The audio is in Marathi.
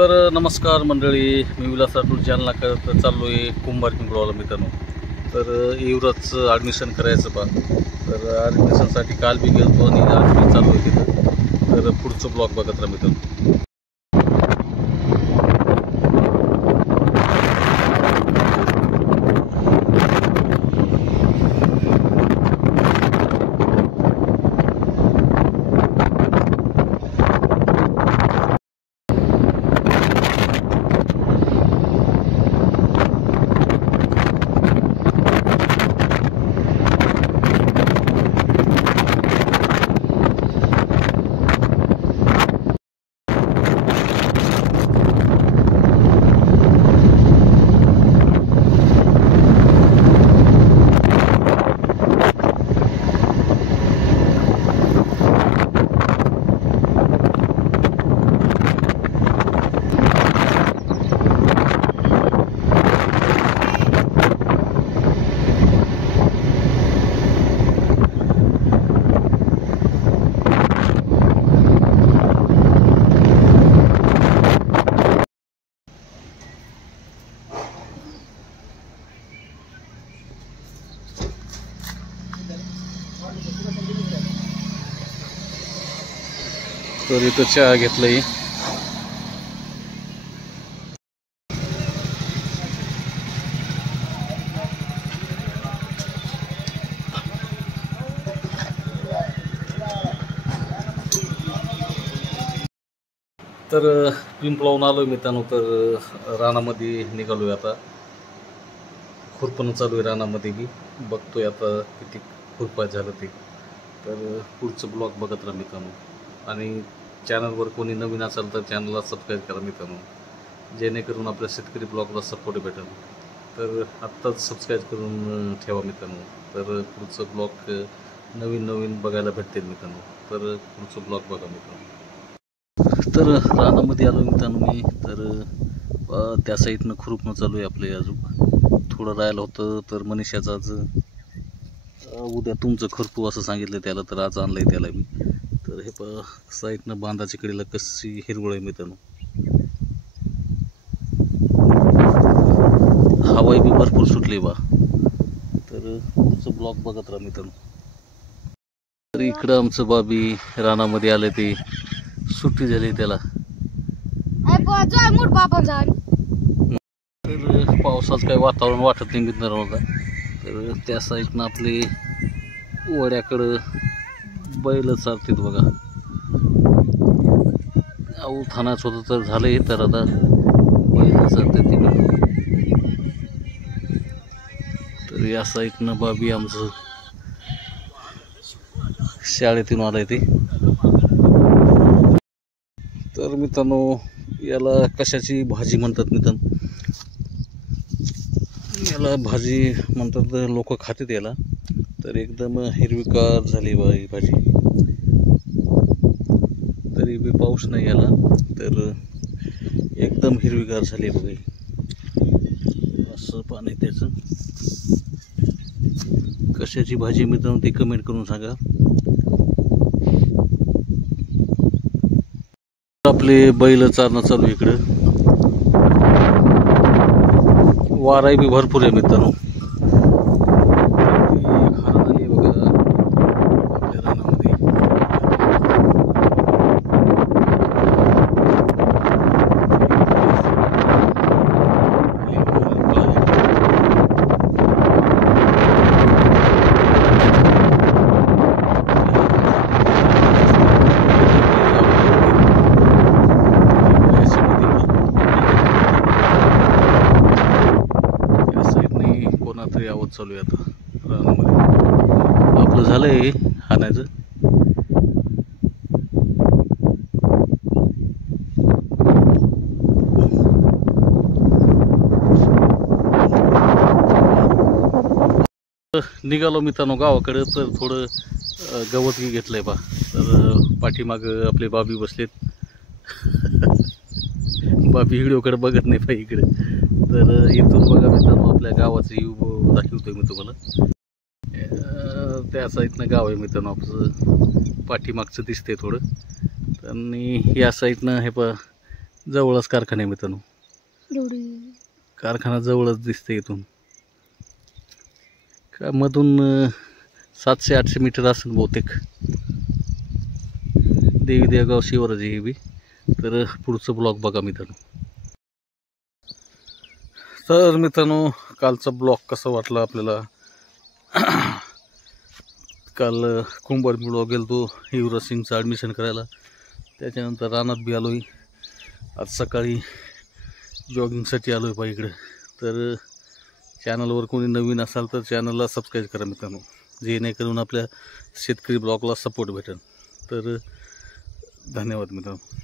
तर नमस्कार मंडळी, मी विलास राठोड जालना करत चाललो आहे कुंभार पिंपळवाला मित्रांनो. तर युवराजच ॲडमिशन करायचं बा. तर ॲडमिशनसाठी काल बी गेलो आणि आज मी चाललो आहे तिथं. तर पुढचं ब्लॉग बघत राहा मित्रांनो. तर इथं चहा घेतलंय. तर पिंपळावून आलो मित्रांनो. तर रानामध्ये निघालोय आता. खुरपणं चालू आहे रानामध्ये बी. बघतोय आता किती खुरपा झालं ते. तर पुढचं ब्लॉग बघत राहा मित्रांनो. आणि चॅनलवर कोणी नवीन असेल तर चॅनलला सबस्क्राईब करा मित्रांनो, जेणेकरून आपल्या शेतकरी ब्लॉगला सपोर्ट भेटेल. तर आत्ताच सबस्क्राईब करून ठेवा मित्रांनो. तर पुढचं ब्लॉग नवीन बघायला भेटतील मित्रांनो. तर पुढचं ब्लॉग बघा मित्रांनो. तर रानामध्ये आलो मित्रांनो मी. तर त्या साईडनं खुरपणं चालू आहे आपले. अजून थोडं राहिलं होतं. तर मनीषाचं आज उद्या तुमचं खुरपू असं सांगितलं त्याला. तर आज आणलं आहे त्याला मी. तर हे साईडनं बांधाच्या कडेला कशी हिरवळ आहे मित्रांनो. हवाई बी भरपूर सुटली बा. तर पुढचं ब्लॉग बघत राहा मित्रांनो. तर इकडं आमचं बाबी रानामध्ये आलं. ते सुट्टी झाली त्याला. तर पावसाचं काही वातावरण वाटत नाही मित्रांनो. तर त्या साईडनं आपले वड्याकडं बैल चालतात बघा. थानाच होतं तर झालंय. तर आता बैल चालतात तिकडं. तर या साईडनं बाबी आमचं शाळेतून आलंय ते. तर मित्रांनो, याला कशाची भाजी म्हणतात मित्रांनो. याला भाजी म्हणतात लोक खातात याला. तर एकदम हिरवीगार झाली बा ही भाजी. तरी बी पाऊस नाही याला. तर एकदम हिरवीगार झाली बघा. असं पाणी त्याचं. कशाची भाजी मित्रांनो ती कमेंट करून सांगा. आपले बैल चारणं चालू इकडं. वाराही बी भरपूर आहे मित्रांनो. आवत चालू आहे आता रानामध्ये. आपलं झालंय हाणायचं. निघालो मित्रांनो गावाकडे. तर थोडं गवत घेतलंय बा. तर पाठीमाग आपले बाबी बसलेत. बाबी व्हिडिओकडे बघत नाही पाहिजे इकडे. तर इथून बघा मित्रांनो आपल्या गावाचं व्ह्यू दाखवतोय मी तुम्हाला. त्या साईडनं गाव आहे मित्रांनो आपलं. पाठीमागचं दिसतंय थोडं. आणि या साईडनं हे जवळच कारखाना आहे मित्रांनो, एवढी कारखाना जवळच दिसते इथून. का मधून 700-800 मीटर असेल बहुतेक. देवी देवगाव शिवाराज हे बी. तर पुढचं ब्लॉग बघा मित्रांनो. तर मित्रांनो, कालचा ब्लॉग कसा वाटला आपल्याला? काल कुंभारपुळा गेलो युवराज सिंगचं ॲडमिशन करायला, त्याच्यानंतर रानात बी आलो आहे. आज सकाळी जॉगिंगसाठी आलो आहे बा इकडं. तर चॅनलवर कोणी नवीन असाल तर चॅनलला सबस्क्राईब करा मित्रांनो, जेणेकरून आपल्या शेतकरी ब्लॉगला सपोर्ट भेटेल. तर धन्यवाद मित्रांनो.